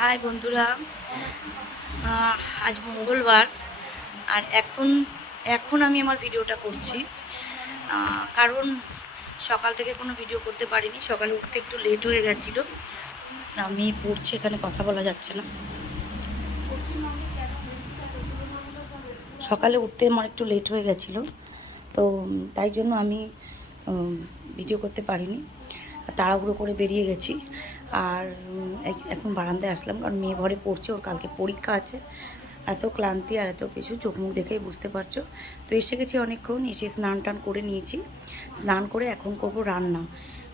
High বন্ধুরা। আজ মঙ্গলবার, আর এখন এখন আমি আমার ভিডিওটা করছি। কারণ সকাল থেকে কোনো ভিডিও করতে পারিনি, সকালে উঠতে একটু লেট হয়ে গেছিল। আমি পড়ছি, এখানে কথা বলা যাচ্ছে না। সকালে উঠতে আমার একটু লেট হয়ে গেছিল, তো তাই জন্য আমি ভিডিও করতে পারিনি। তাড়াহুড়ো করে বেরিয়ে গেছি। আর এখন বারান্দায় আসলাম কারণ মেয়ে ঘরে পড়ছে, ওর কালকে পরীক্ষা আছে। এত ক্লান্তি আর এত কিছু, চোখ মুখ দেখেই বুঝতে পারছ। তো এসে গেছি অনেকক্ষণ, এসে স্নান টান করে নিয়েছি। স্নান করে এখন করব রান্না।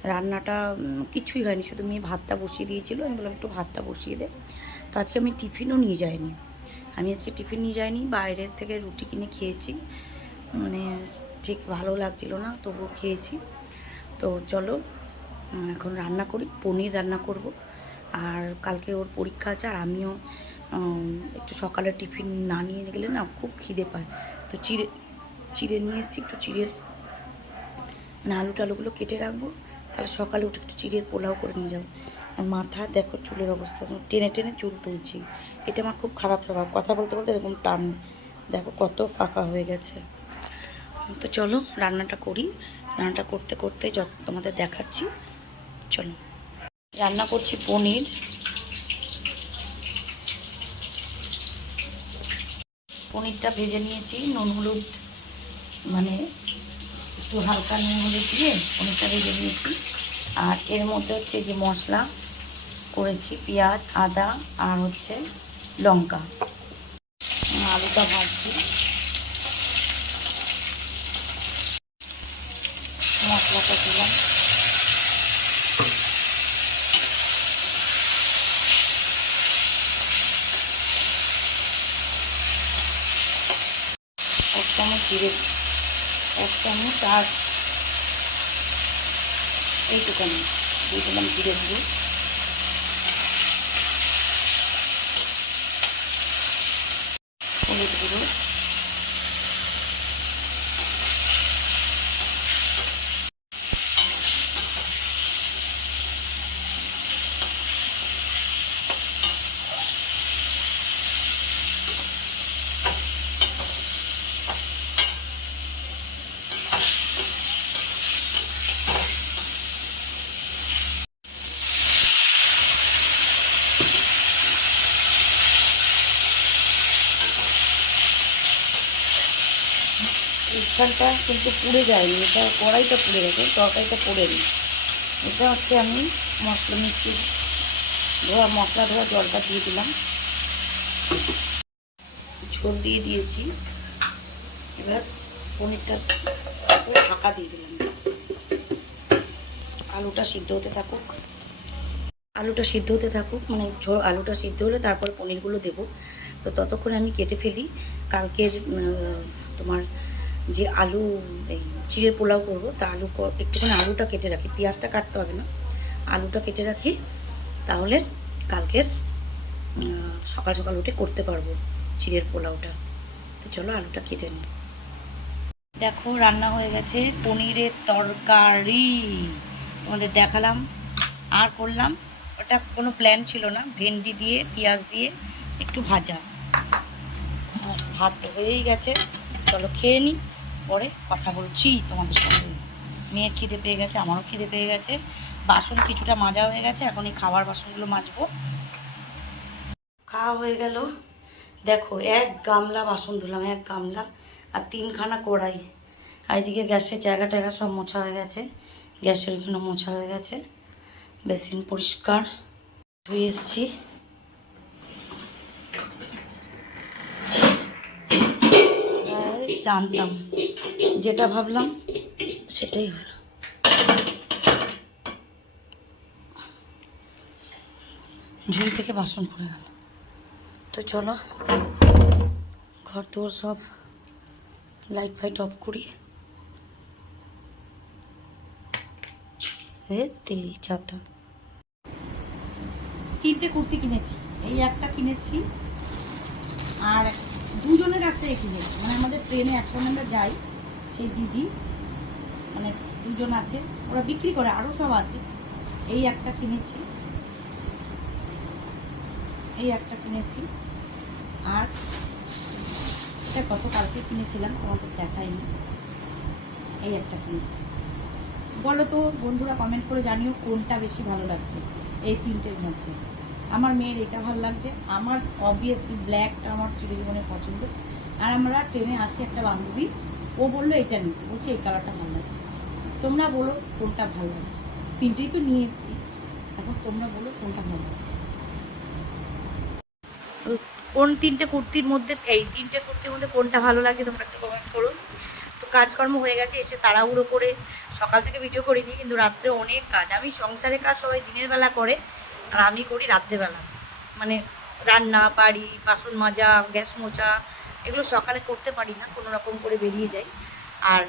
রান্নাটা কিছুই হয়নি, শুধু মেয়ে ভাতটা বসিয়ে দিয়েছিল। আমি বললাম, একটু ভাতটা বসিয়ে দে। তো আজকে আমি টিফিনও নিয়ে যাইনি। আমি আজকে টিফিন নিয়ে যাইনি, বাইরের থেকে রুটি কিনে খেয়েছি। মানে ঠিক ভালো লাগছিল না, তবুও খেয়েছি। তো চলো এখন রান্না করি, পনির রান্না করব। আর কালকে ওর পরীক্ষা আছে আর আমিও একটু সকালে টিফিন না নিয়ে গেলে না খুব খিদে পায়। তো চিড়ে চিড়ে নিয়ে এসেছি একটু চিড়ের মানে আলু টালুগুলো কেটে রাখব, তাহলে সকালে উঠে একটু চিড়ের পোলাও করে নিয়ে যাব। আর মাথা, দেখো চুলের অবস্থা টেনে টেনে চুল তুলছি। এটা আমার খুব খারাপ স্বভাব, কথা বলতে বলতে এরকম টান। দেখো কত ফাঁকা হয়ে গেছে। তো চলো রান্নাটা করি। রান্নাটা করতে করতে যত তোমাদের দেখাচ্ছি চলো। রান্না করছি পনির। পনিরটা ভেজে নিয়েছি, নুন, হলুদ মানে একটু হালকা নুন, হলুদ দিয়ে পনিরটা ভেজে নিয়েছি। আর এর মধ্যে হচ্ছে যে মশলা করেছি, পেঁয়াজ, আদা আর হচ্ছে লঙ্কা। আলুটা ভাজছি। মশলাটা দিলাম। এক চামচ জিরে এক চামচ আর এইটুকানি দিয়ে দিলাম জিরে গুঁড়ো হলুদ গুঁড়ো উত্থানটা কিন্তু পুড়ে যায়নি, এটা কড়াইটা পুড়ে গেছে, তরকারিটা পুড়েনি এটা হচ্ছে আমি মশলা মিক্সি, ধোয়া, মশলা ধোয়া জলটা দিয়ে দিলাম। ঝোল দিয়ে দিয়েছি। এবার পনিরটা ঢাকা দিয়ে দিলাম। আলুটা সিদ্ধ হতে থাকুক। আলুটা সিদ্ধ হতে থাকুক মানে ঝোল, আলুটা সিদ্ধ হলে তারপরে পনিরগুলো দেবো। তো ততক্ষণ আমি কেটে ফেলি। কালকের তোমার যে আলু, এই চিড়ে পোলাও করব, তা আলু একটুখানি আলুটা কেটে রাখি, পেঁয়াজটা কাটতে হবে না। আলুটা কেটে রাখি, তাহলে কালকের সকাল সকাল উঠে করতে পারব চিড়ের পোলাওটা। তো চলো আলুটা কেটে নিই। দেখো, রান্না হয়ে গেছে পনিরের তরকারি। তোমাদের দেখালাম, আর করলাম। ওটা কোনো প্ল্যান ছিল না, ভেন্ডি দিয়ে, পেঁয়াজ দিয়ে, একটু ভাজা। ভাত হয়েই গেছে। চলো খেয়ে নিই। পরে কথা বলছি, তোমাদের সঙ্গে মেয়ের খিদে পেয়ে গেছে, আমারও খিদে পেয়ে গেছে। বাসন কিছুটা মাজা হয়ে গেছে, এখন এই খাবার বাসনগুলো মাজবো। খাওয়া হয়ে গেল। দেখো, এক গামলা বাসন ধুলাম, এক গামলা আর তিনখানা কড়াই। আর এদিকে গ্যাসের জায়গা টায়গা সব মোছা হয়ে গেছে, গ্যাসের ওইখানে মোছা হয়ে গেছে। বেসিন পরিষ্কার। ধুয়ে এসেছি। জানতাম। যেটা ভাবলাম, সেটাই হলো। ঝুড়ি থেকে বাসন পড়ে গেল। তো চলো ঘর তোর সব লাইট ফাইট অফ করি। তিনটে কুর্তি কিনেছি। এই একটা কিনেছি, আর দুজনের কাছ থেকে কিনেছি। মানে আমাদের ট্রেনে একসঙ্গে আমরা যাই সেই দিদি মানে দুজন আছে। ওরা বিক্রি করে আরও সব আছে। এই একটা কিনেছি। এই একটা কিনেছি। আর এটা কত কালকে কিনেছিলাম তোমাকে দেখাইনি। এই একটা কিনেছি। বলো তো, বন্ধুরা কমেন্ট করে জানিও কোনটা বেশি ভালো লাগছে এই তিনটের মধ্যে। আমার মেয়ের এটা ভালো লাগছে। আমার অবভিয়াসলি ব্ল্যাকটা আমার চিরজীবনে পছন্দ। আর আমরা ট্রেনে আসি একটা বান্ধবী ও বলল, এটা নিতে বলছে, এই কালারটা ভালো লাগছে। তোমরা বলো, কোনটা ভালো লাগছে? তিনটেই তো নিয়ে এসেছি। এখন তোমরা বলো, কোনটা ভালো লাগছে? কোন তিনটে কুর্তির মধ্যে, এই তিনটে কুর্তির মধ্যে কোনটা ভালো লাগছে তোমরা একটু কমেন্ট করো। তো কাজকর্ম হয়ে গেছে, এসে তাড়াহুড়ো করে সকাল থেকে ভিডিও করিনি, কিন্তু রাত্রে অনেক কাজ। আমি সংসারের কাজ সবাই দিনের বেলা করে, আর আমি করি রাত্রেবেলা। মানে রান্না, বাড়ি, বাসন মাজা, গ্যাস মোচা এগুলো সকালে করতে পারি না, কোনো রকম করে বেরিয়ে যাই। আর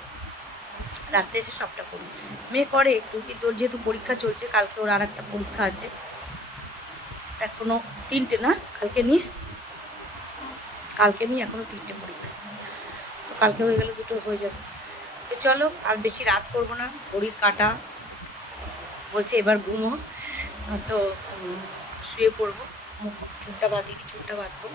রাত্রে এসে সবটা করি। মেয়ে করে একটু, কিন্তু ওর যেহেতু পরীক্ষা চলছে, কালকে ওর আর একটা পরীক্ষা আছে। এখনও তিনটে না? কালকে নিয়ে? কালকে নিয়ে এখনও তিনটে পরীক্ষা। তো কালকে হয়ে গেলে দুটো হয়ে যাবে। তো চলো, আর বেশি রাত করব না। ঘড়ির কাটা বলছে এবার ঘুমো। তো শুয়ে পড়ব। মুখ চুলটা বাঁধিনি, চুলটা বাঁধবো।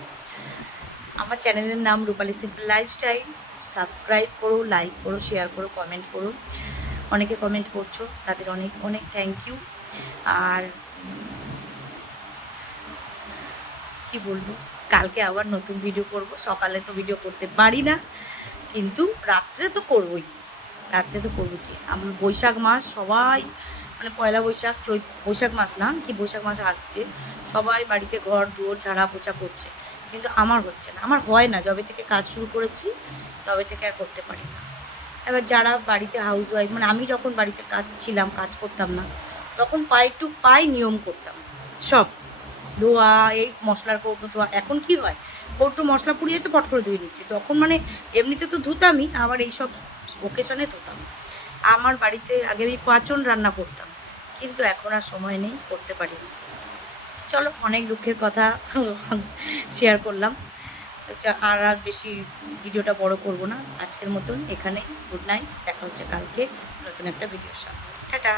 আমার চ্যানেলের নাম রূপালী সিম্পল লাইফস্টাইল। সাবস্ক্রাইব করো, লাইক করো, শেয়ার করো, কমেন্ট করো। অনেকে কমেন্ট করছ, তাদের অনেক অনেক থ্যাংক ইউ আর কি বলব, কালকে আবার নতুন ভিডিও করব। সকালে তো ভিডিও করতে পারি না, কিন্তু রাত্রে তো করবই। রাত্রে তো করব কি? আমার বৈশাখ মাস সবাই মানে পয়লা বৈশাখ, চৈত, বৈশাখ মাস না, কি বৈশাখ মাস আসছে, সবাই বাড়িতে ঘর, দুয়ার ঝাড়া পোছা করছে। কিন্তু আমার হচ্ছে না। আমার হয় না। যবে থেকে কাজ শুরু করেছি, তবে থেকে আর করতে পারি না। এবার যারা বাড়িতে হাউস ওয়াইফ মানে আমি যখন বাড়িতে কাজ ছিলাম, কাজ করতাম না, তখন পাই টু পাই নিয়ম করতাম। সব। ধোয়া, এই মশলার কৌটো, ধোয়া। এখন কি হয়? কৌটো, মশলা পুড়িয়েছে পট করে ধুয়ে নিচ্ছি। তখন মানে এমনিতে তো ধুতামই, আবার এইসব ওকেশনে ধুতাম। আমার বাড়িতে আগে আমি পাঁচন রান্না করতাম, কিন্তু এখন আর সময় নেই, করতে পারি না। চলো, অনেক দুঃখের কথা শেয়ার করলাম। তো আর আর বেশি ভিডিওটা বড় করব না। আজকের মতন এখানেই গুড নাইট দেখা হচ্ছে কালকে নতুন একটা ভিডিওর সাথে। টাটা।